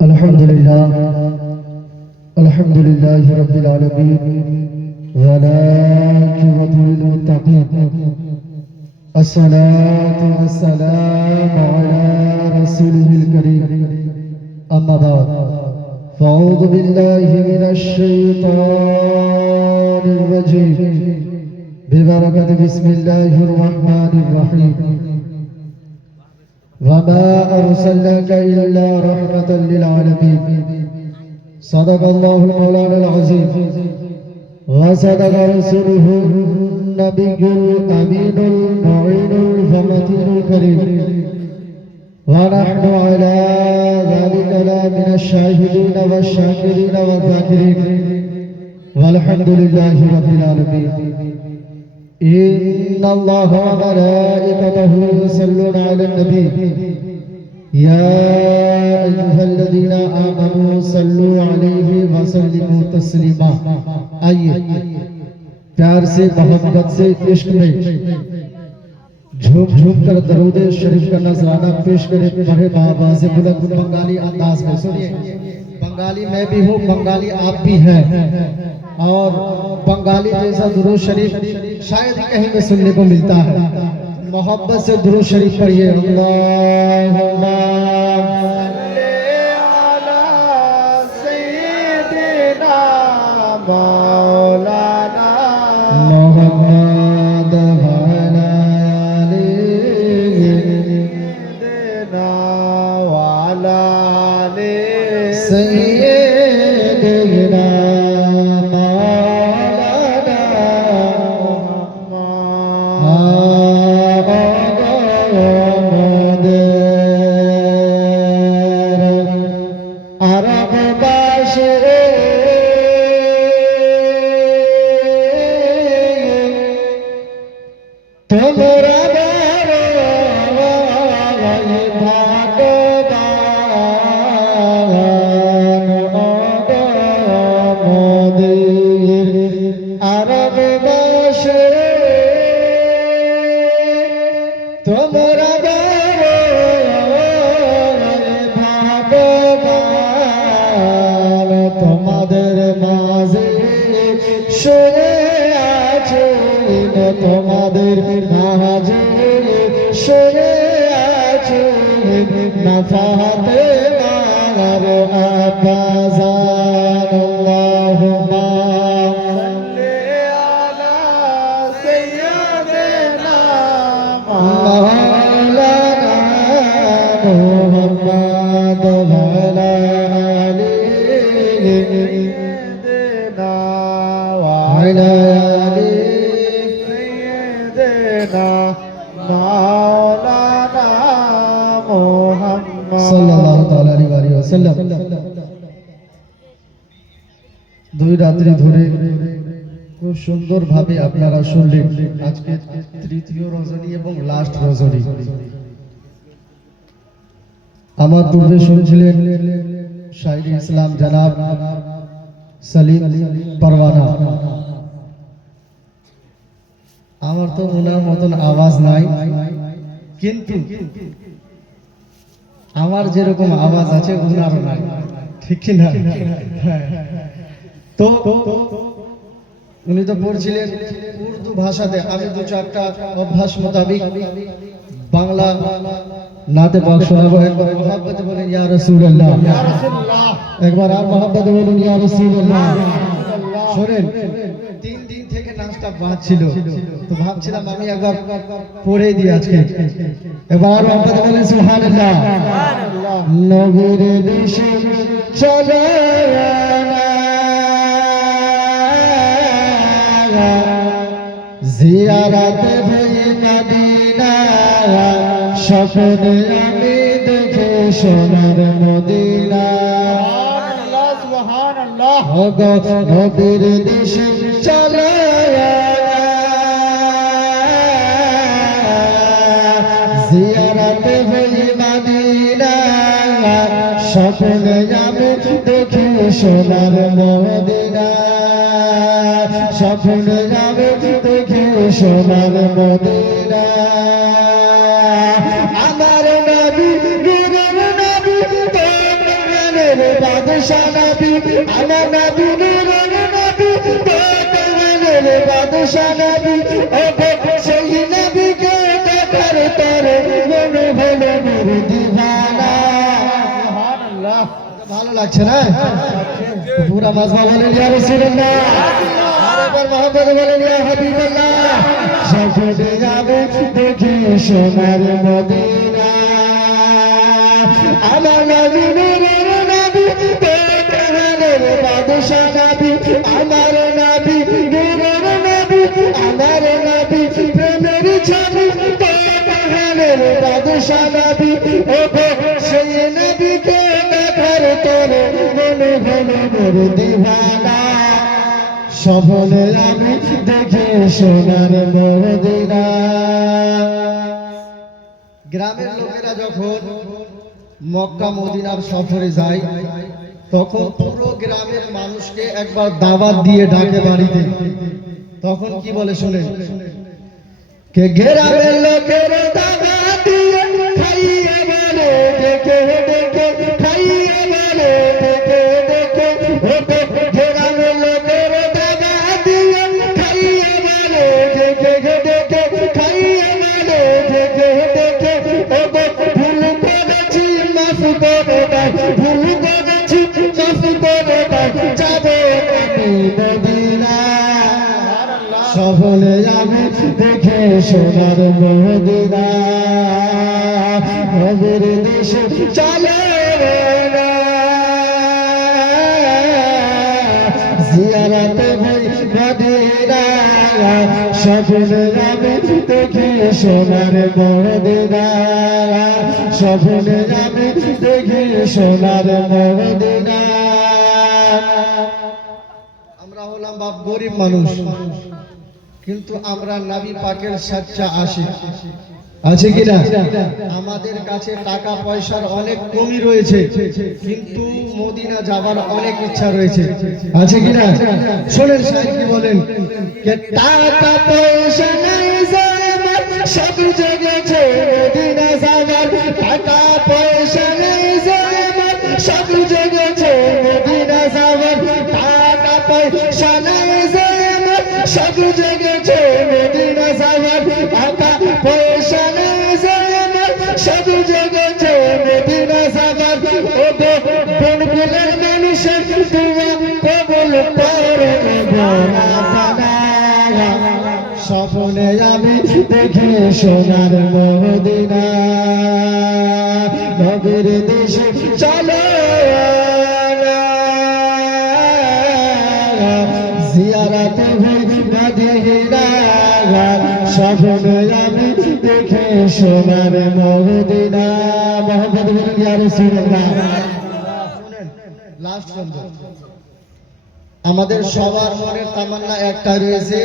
الحمد لله رب العالمين والعاقبة للمتقين الصلاة والسلام على رسوله الكريم أما بعد فأعوذ بالله من الشيطان الرجيم ببركة بسم الله الرحمن الرحيم وما أرسلناك إلا رحمة للعالمين صدق الله المولانا العظيم وصدق رسوله النبي الأمين المعين المتين الكريم ونحن على ذلك لا من الشاهدين والشاكرين والذاكرين والحمد لله رب العالمين إن الله وملائكته يصلون على النبي يا أيها الذين آمنوا صلوا عليه وسلموا تسليما आइए प्यार से मोहब्बत से इश्क में झूम झूम कर दरूद शरीफ का नजराना पेश करें बड़े आवाज़ बुलंद बंगाली अंदाज में सुनिए। बंगाली मैं भी हूँ, बंगाली आप भी हैं और बंगाली जैसा दुरूद शरीफ शायद ही कहीं में सुनने को मिलता है। मोहब्बत से दुरूद शरीफ पढ़िए। अल्लाहुम्मा सल्ली अला सय्यिदिना मौलाना मुहम्मद व अला आलिहि सय्यिदिना व अला आलिहि सय्यिदिना তোমাদের মাঝে শুয়ে আছে নফাতে মার আবাজান আল্লাহুম্মা সাল্লি আলা সাইয়্যিদিনা মাওলানা মুহাম্মদ ওয়া আলা আলিহি সাইয়্যিদিনা ওয়া আলা मौलाना मुहम्मद सल्लल्लाहु ताला अलैहि वसल्लम। দুই রাত্রি ধরে খুব সুন্দর ভাবে আপনারা শুনলেন আজকে তৃতীয় রজনী এবং লাস্ট রজনী। আমার পূর্বে শুনছিলেন শায়রি ইসলাম জনাব সলিম পরওয়ানা। আমার তো ওনার মতন আওয়াজ নাই, কিন্তু আমার যেরকম আওয়াজ আছে ওনারও নাই, ঠিক কি না? তো উনি তো পড়ছিলেন উর্দু ভাষাতে, আমি দু চারটা অভ্যাস মোতাবিক বাংলা নাতে পাক শোনাবো। একবার মোহাব্বতে বলেন ইয়া রাসূলুল্লাহ, একবার আর মোহাব্বতে বলুন ইয়া রাসূলুল্লাহ। শোনেন, 3 দিন থেকে নাচটা বাদ ছিল, তো ভাবছিলাম আমি একবার পড়ে দিই আজকে। একবার আর মোহাব্বতে বলেন সুবহানাল্লাহ। নবীর দেশে চলো জিয়ারতে ভই মদিনা, স্বপ্নে আমি দেখে সোনার মদিনা। সুবহানাল্লাহ। নবীর দেশে চলো জিয়ারতে ভই মদিনা, স্বপ্নে আমি দেখে সোনার মদিনা, স্বপ্নে আমি দেখে সোনার মদিনা। আমার নবী জাহানের বাদশা নবী আমার নবী নূরের নবী জাহানের বাদশা নবী ও সেই নবীকে দেখার তরে মনে হলো মোর দিওয়ানা। সুবহানাল্লাহ, ভালো লাগছে না? পুরা মাজমা বলেন ইয়া রাসূলুল্লাহ, আরেকবার মুহাম্মদ বলেন ইয়া হাবিবাল্লাহ। সফরে যাবে দেখি সোনার মদিনা আমার নবী নূরের নবী জাহানের বাদশা নবী আমার নবী নূরের নবী আমার নবী প্রেমের ছবি জাহানের বাদশা নবী ও সেই নবীকে দেখার তরে মনে হলো মোর দিওয়ানা। সফলে আমি দেখে সোনার মদিনা। গ্রামের লোকেরা যখন মক্কা মদিনার সফরে যায় তখন পুরো গ্রামের মানুষকে একবার দাওয়াত দিয়ে ডাকে বাড়িতে। তখন কি বলে শুনেন, কে গ্রামের লোকের দাওয়াত দিয়ে খাইয়ে বলে ডেকে ডেকে খাইয়ে বলে ডেকে ডেকে গ্রামের লোকের দাওয়াত দিয়ে খাইয়ে বলে ডেকে ডেকে খাইয়ে বলে ডেকে ডেকে ভুল করেছি মাফ করে দাও ভুল করেছি মাফ করে দাও যাবো আমি মদিনা। সফলে আমি দেখে সোনার মদিনা নবীর দেশে চলে না জিয়ারতে হই মদিনা। সফলে আমি দেখে সোনার মদিনা সফলে আমি দেখে সোনার মদিনা। আমরা হলাম বাপ গরিব মানুষ, কিন্তু আমরা নবী পাকের সচ্চা আশিক আছে কিনা? আমাদের কাছে টাকা পয়সার অনেক কমই রয়েছে, কিন্তু মদিনা যাবার অনেক ইচ্ছা রয়েছে, আছে কিনা? শোনেন শায়েখ কি বলেন, কে টাকা পয়সা নাই জামার সব জেগেছে মদিনা যাবার। টাকা পয়সা নাই জামার সব জেগেছে মদিনা যাবার। টাকা পয়সা নাই জামার সব জেগেছে মদিনা যাবার। টাকা পয়সা নাই জামার সব জেগেছে মদিনা যাবার। ও বনগুলোর মানুষের দোয়া কবুল করে স্বপ্নে আমি দেখি সোনার মদিনা নবীর দেশে চলো জিয়ারত হই মদিনা। স্বপ্নে আমি দেখি সোনার মদিনা। মুহাম্মদ বলেন ইয়া রাসূলুল্লাহ। লাস্ট শব্দ, আমাদের সবার মনের তামান্না একটা রয়েছে,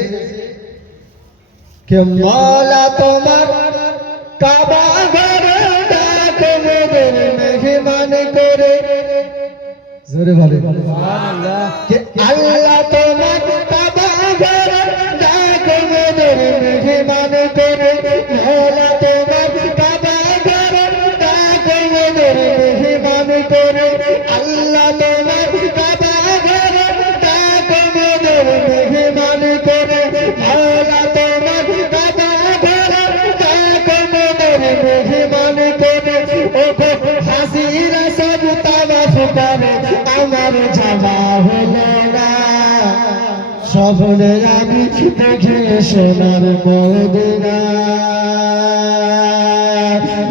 কে মওলা তোমার কাবা ঘরে ডাকো মোদের মেহমান করে। জোরে বলে সুবহানাল্লাহ। কে আল্লাহ তোমার কাবা ঘরে ডাকো মোদের মেহমান করে। মওলা তোমার কাবা ঘরে ডাকো মোদের মেহমান করে। আল্লাহ তোমার কাবা ঘরে ডাকো মোদের মেহমান করে। মওলা তোমার কাবা ঘরে ডাকো মোদের মেহমান করে। ও হাসিরা সব তাওয়াফ করে আমার যাওয়া হলো না। স্বপ্নে আমি দেখি সোনার মদিনা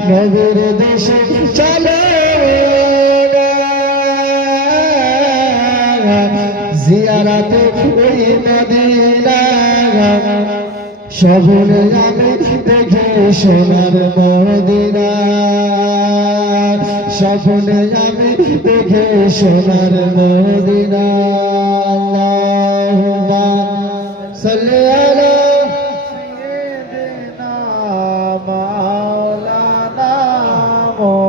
নবীর দেশে চলো জিয়ারত ওই মদিনা। স্বপ্নে আমি দেখি সোনার মদিনা স্বপ্নে আমি দেখি সোনার মদিনা।